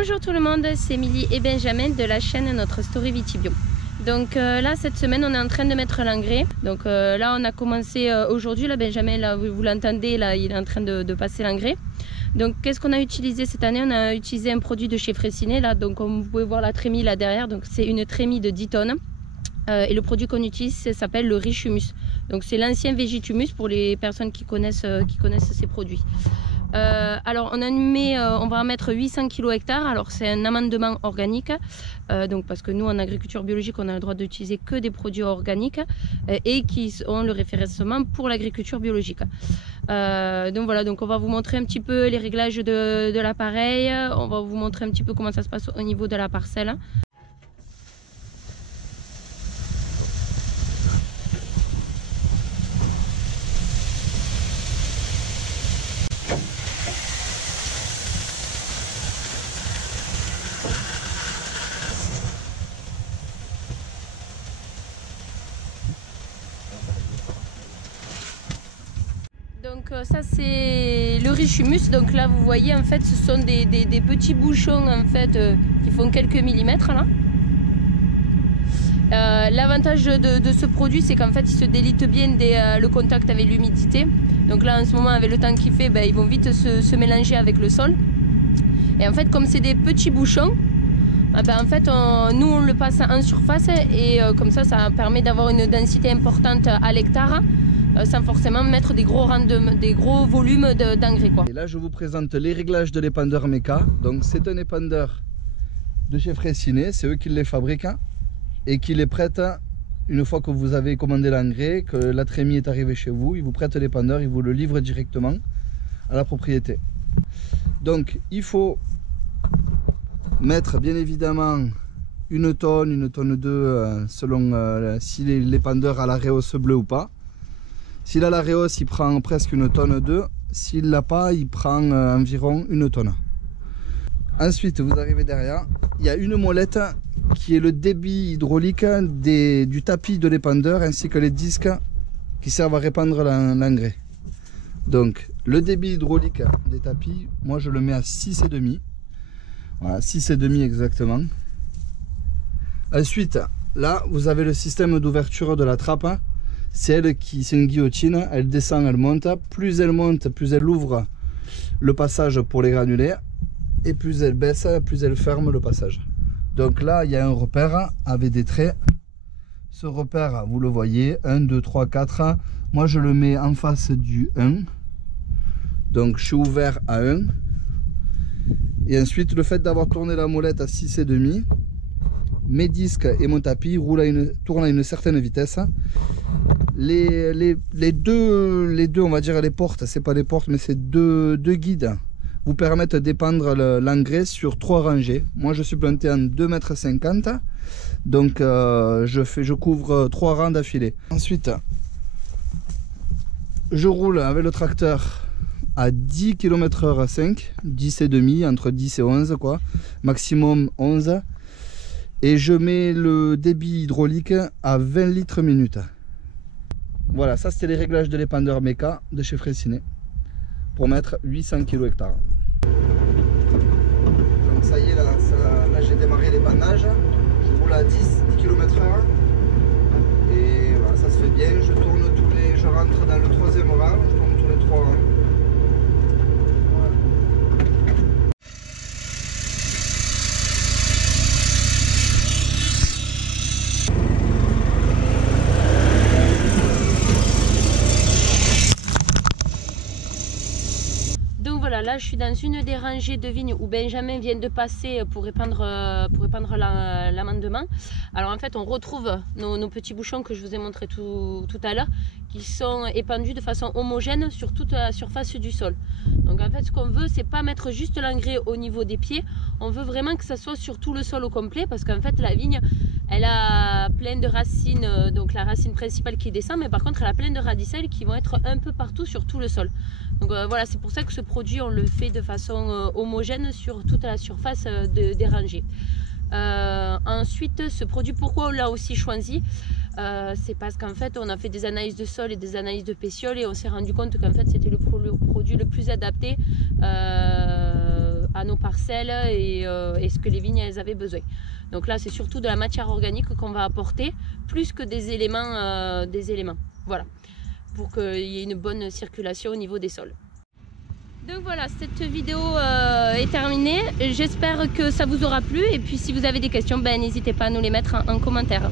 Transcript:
Bonjour tout le monde, c'est Émilie et Benjamin de la chaîne Notre Story Vitibio. Donc là cette semaine on est en train de mettre l'engrais. Donc là on a commencé aujourd'hui, là Benjamin, là vous l'entendez, là il est en train de passer l'engrais. Donc qu'est-ce qu'on a utilisé cette année? On a utilisé un produit de chez Fraissinet, là, donc comme vous pouvez voir la trémie là derrière, donc c'est une trémie de 10 tonnes. Et le produit qu'on utilise s'appelle le Rich Humus. Donc c'est l'ancien Végitumus pour les personnes qui connaissent ces produits. Alors on va en mettre 800 kg hectare. Alors c'est un amendement organique, donc parce que nous en agriculture biologique on a le droit d'utiliser que des produits organiques et qui ont le référencement pour l'agriculture biologique. Donc voilà, donc on va vous montrer un petit peu les réglages de l'appareil, on va vous montrer un petit peu comment ça se passe au niveau de la parcelle. Donc ça c'est le Rich Humus. Donc là vous voyez en fait ce sont des petits bouchons en fait qui font quelques millimètres là. L'avantage de ce produit c'est qu'en fait il se délite bien dès le contact avec l'humidité. Donc là en ce moment avec le temps qu'il fait, ils vont vite se mélanger avec le sol. Et en fait comme c'est des petits bouchons, en fait nous on le passe en surface et comme ça permet d'avoir une densité importante à l'hectare. Sans forcément mettre des gros volumes d'engrais. Et là je vous présente les réglages de l'épandeur Meka. Donc c'est un épandeur de chez Fraissinet, c'est eux qui les fabriquent et qui les prêtent une fois que vous avez commandé l'engrais, que la trémie est arrivée chez vous, ils vous prêtent l'épandeur, ils vous le livrent directement à la propriété. Donc il faut mettre bien évidemment une tonne 2 selon si l'épandeur a la réhausse bleue ou pas. S'il a la réhausse, il prend presque 1 tonne 2. S'il l'a pas, il prend environ 1 tonne. Ensuite, vous arrivez derrière, il y a une molette qui est le débit hydraulique du tapis de l'épandeur ainsi que les disques qui servent à répandre l'engrais. Donc, le débit hydraulique des tapis, moi je le mets à 6,5. Voilà, 6,5 exactement. Ensuite, là, vous avez le système d'ouverture de la trappe. C'est une guillotine, elle descend, elle monte. Plus elle monte, plus elle ouvre le passage pour les granulés. Et plus elle baisse, plus elle ferme le passage. Donc là, il y a un repère avec des traits. Ce repère, vous le voyez, 1, 2, 3, 4. Moi, je le mets en face du 1. Donc, je suis ouvert à 1. Et ensuite, le fait d'avoir tourné la molette à 6,5, mes disques et mon tapis tournent à une certaine vitesse. Les deux, on va dire les portes, c'est pas les portes, mais c'est deux guides vous permettent d'épandre l'engrais sur 3 rangées. Moi, je suis planté en 2,50 m, donc je couvre 3 rangs d'affilée. Ensuite, je roule avec le tracteur à 10 km/h 5, 10,5, entre 10 et 11 quoi, maximum 11. Et je mets le débit hydraulique à 20 litres minute. Voilà, ça c'était les réglages de l'épandeur Meka de chez Fraissinet pour mettre 800 kg hectare. Donc ça y est, là j'ai démarré l'épandage. Je roule à 10 km/h et voilà, ça se fait bien. Je rentre dans le 3e rang, je tourne tous les 3 rangs. Là je suis dans une des rangées de vignes où Benjamin vient de passer pour épandre l'amendement. Alors en fait on retrouve nos petits bouchons que je vous ai montré tout à l'heure qui sont épandus de façon homogène sur toute la surface du sol. Donc en fait ce qu'on veut c'est pas mettre juste l'engrais au niveau des pieds, on veut vraiment que ça soit sur tout le sol au complet parce qu'en fait la vigne elle a plein de racines, donc la racine principale qui descend, mais par contre elle a plein de radicelles qui vont être un peu partout sur tout le sol. Donc voilà, c'est pour ça que ce produit on le fait de façon homogène sur toute la surface des rangées. Ensuite, ce produit, pourquoi on l'a aussi choisi? C'est parce qu'en fait on a fait des analyses de sol et des analyses de pétiole et on s'est rendu compte qu'en fait c'était le produit le plus adapté à à nos parcelles et ce que les vignes elles avaient besoin. Donc là c'est surtout de la matière organique qu'on va apporter plus que des éléments. Voilà, pour qu'il y ait une bonne circulation au niveau des sols. Donc voilà, cette vidéo est terminée. J'espère que ça vous aura plu et puis si vous avez des questions, n'hésitez pas à nous les mettre en commentaire.